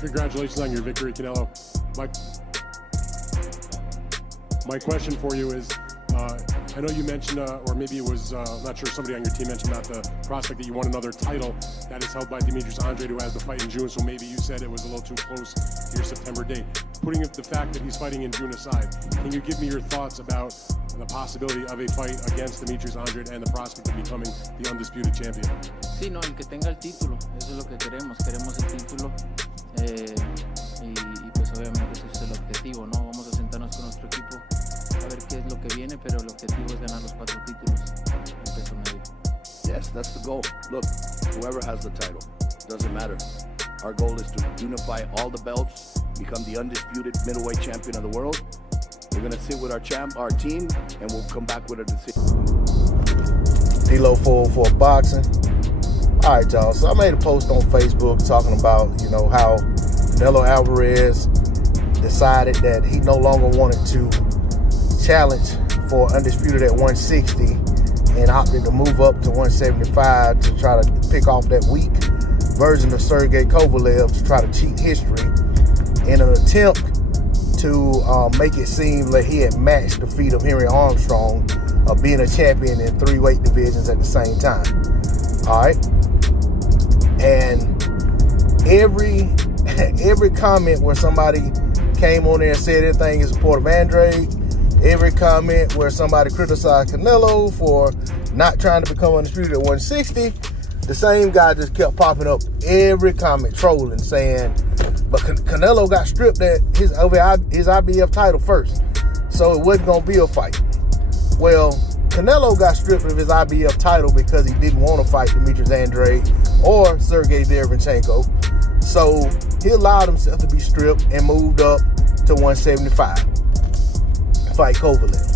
Congratulations on your victory, Canelo. My question for you is, I know you mentioned, or maybe it was, not sure, somebody on your team mentioned about the prospect that you won another title that is held by Demetrius Andrade, who has the fight in June, so maybe you said it was a little too close to your September date. Putting the fact that he's fighting in June aside, can you give me your thoughts about the possibility of a fight against Demetrius Andrade and the prospect of becoming the Undisputed champion? Sí, no, el que tenga el título, eso es lo que queremos el título, y pues obviamente ese es el objetivo, ¿no? Vamos a sentarnos con nuestro equipo a ver qué es lo que viene, pero el objetivo es ganar los 4 títulos en peso medio. Yes, that's the goal. Look, whoever has the title, doesn't matter. Our goal is to unify all the belts, become the undisputed middleweight champion of the world. We're gonna sit with our team, and we'll come back with a decision. D-Lo for boxing. All right, y'all. So I made a post on Facebook talking about, how Canelo Alvarez decided that he no longer wanted to challenge for Undisputed at 160 and opted to move up to 175 to try to pick off that weak version of Sergey Kovalev to try to cheat history in an attempt to make it seem like he had matched the feat of Henry Armstrong of being a champion in 3 weight divisions at the same time. All right. And every comment where somebody came on there and said anything in support of Andrade, every comment where somebody criticized Canelo for not trying to become undisputed at 160, the same guy just kept popping up every comment, trolling, saying, but Canelo got stripped at his IBF title first, so it wasn't going to be a fight. Well, Canelo got stripped of his IBF title because he didn't want to fight Demetrius Andrade or Sergey Deryvanchenko, so he allowed himself to be stripped and moved up to 175. Fight Kovalev.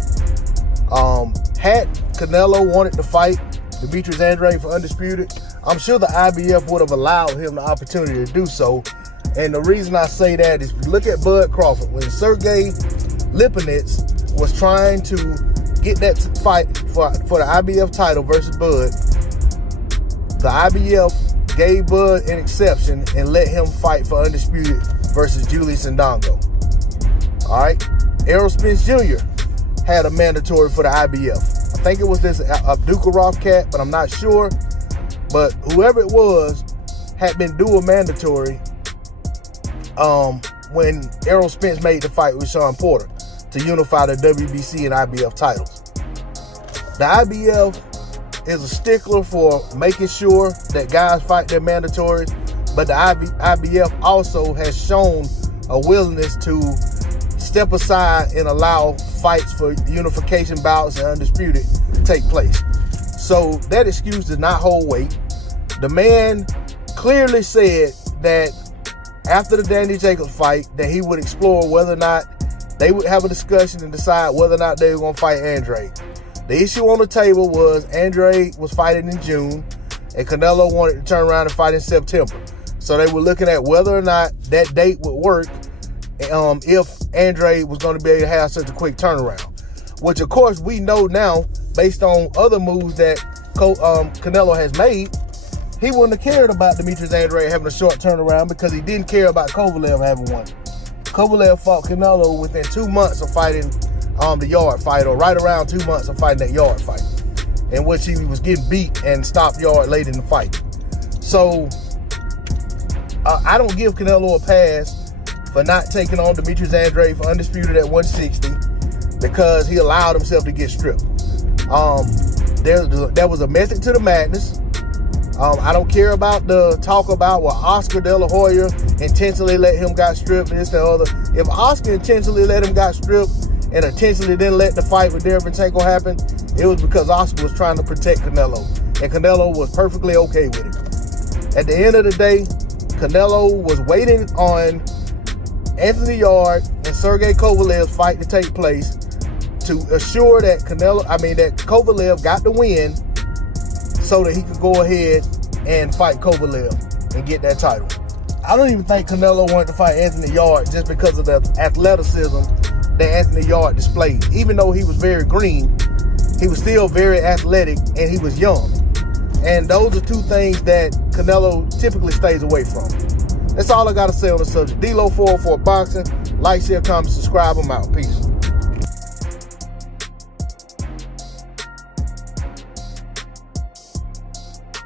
Had Canelo wanted to fight Demetrius Andrade for Undisputed, I'm sure the IBF would have allowed him the opportunity to do so. And the reason I say that is, if you look at Bud Crawford, when Sergey Lipinets was trying to get that fight for the IBF title versus Bud, the IBF gave Bud an exception and let him fight for Undisputed versus Julius Ndongo. All right. Errol Spence Jr. had a mandatory for the IBF. I think it was this Abdukharov cat, but I'm not sure. But whoever it was had been dual mandatory when Errol Spence made the fight with Sean Porter to unify the WBC and IBF titles. The IBF is a stickler for making sure that guys fight their mandatories, but the IBF also has shown a willingness to step aside and allow fights for unification bouts and Undisputed to take place. So that excuse does not hold weight. The man clearly said that after the Danny Jacobs fight, that he would explore whether or not they would have a discussion and decide whether or not they were going to fight Andrade. The issue on the table was Andrade was fighting in June and Canelo wanted to turn around and fight in September. So they were looking at whether or not that date would work if Andrade was going to be able to have such a quick turnaround. Which, of course, we know now, based on other moves that Canelo has made, he wouldn't have cared about Demetrius Andrade having a short turnaround because he didn't care about Kovalev having one. Kovalev fought Canelo within 2 months of fighting the yard fight, or right around 2 months of fighting that yard fight, in which he was getting beat and stopped yard late in the fight. So I don't give Canelo a pass for not taking on Demetrius Andrade for Undisputed at 160 because he allowed himself to get stripped. There was a method to the madness. I don't care about the talk about Oscar De La Hoya intentionally let him got stripped, this, the other. If Oscar intentionally let him got stripped and intentionally didn't let the fight with Deryvanchenko happen, it was because Oscar was trying to protect Canelo, and Canelo was perfectly okay with it. At the end of the day, Canelo was waiting on Anthony Yarde and Sergey Kovalev's fight to take place to assure that that Kovalev got the win so that he could go ahead and fight Kovalev and get that title. I don't even think Canelo wanted to fight Anthony Yarde just because of the athleticism that Anthony Yarde displayed. Even though he was very green, he was still very athletic and he was young. And those are two things that Canelo typically stays away from. That's all I got to say on the subject. D-Lo 404 Boxing. Like, share, comment, subscribe. I'm out. Peace.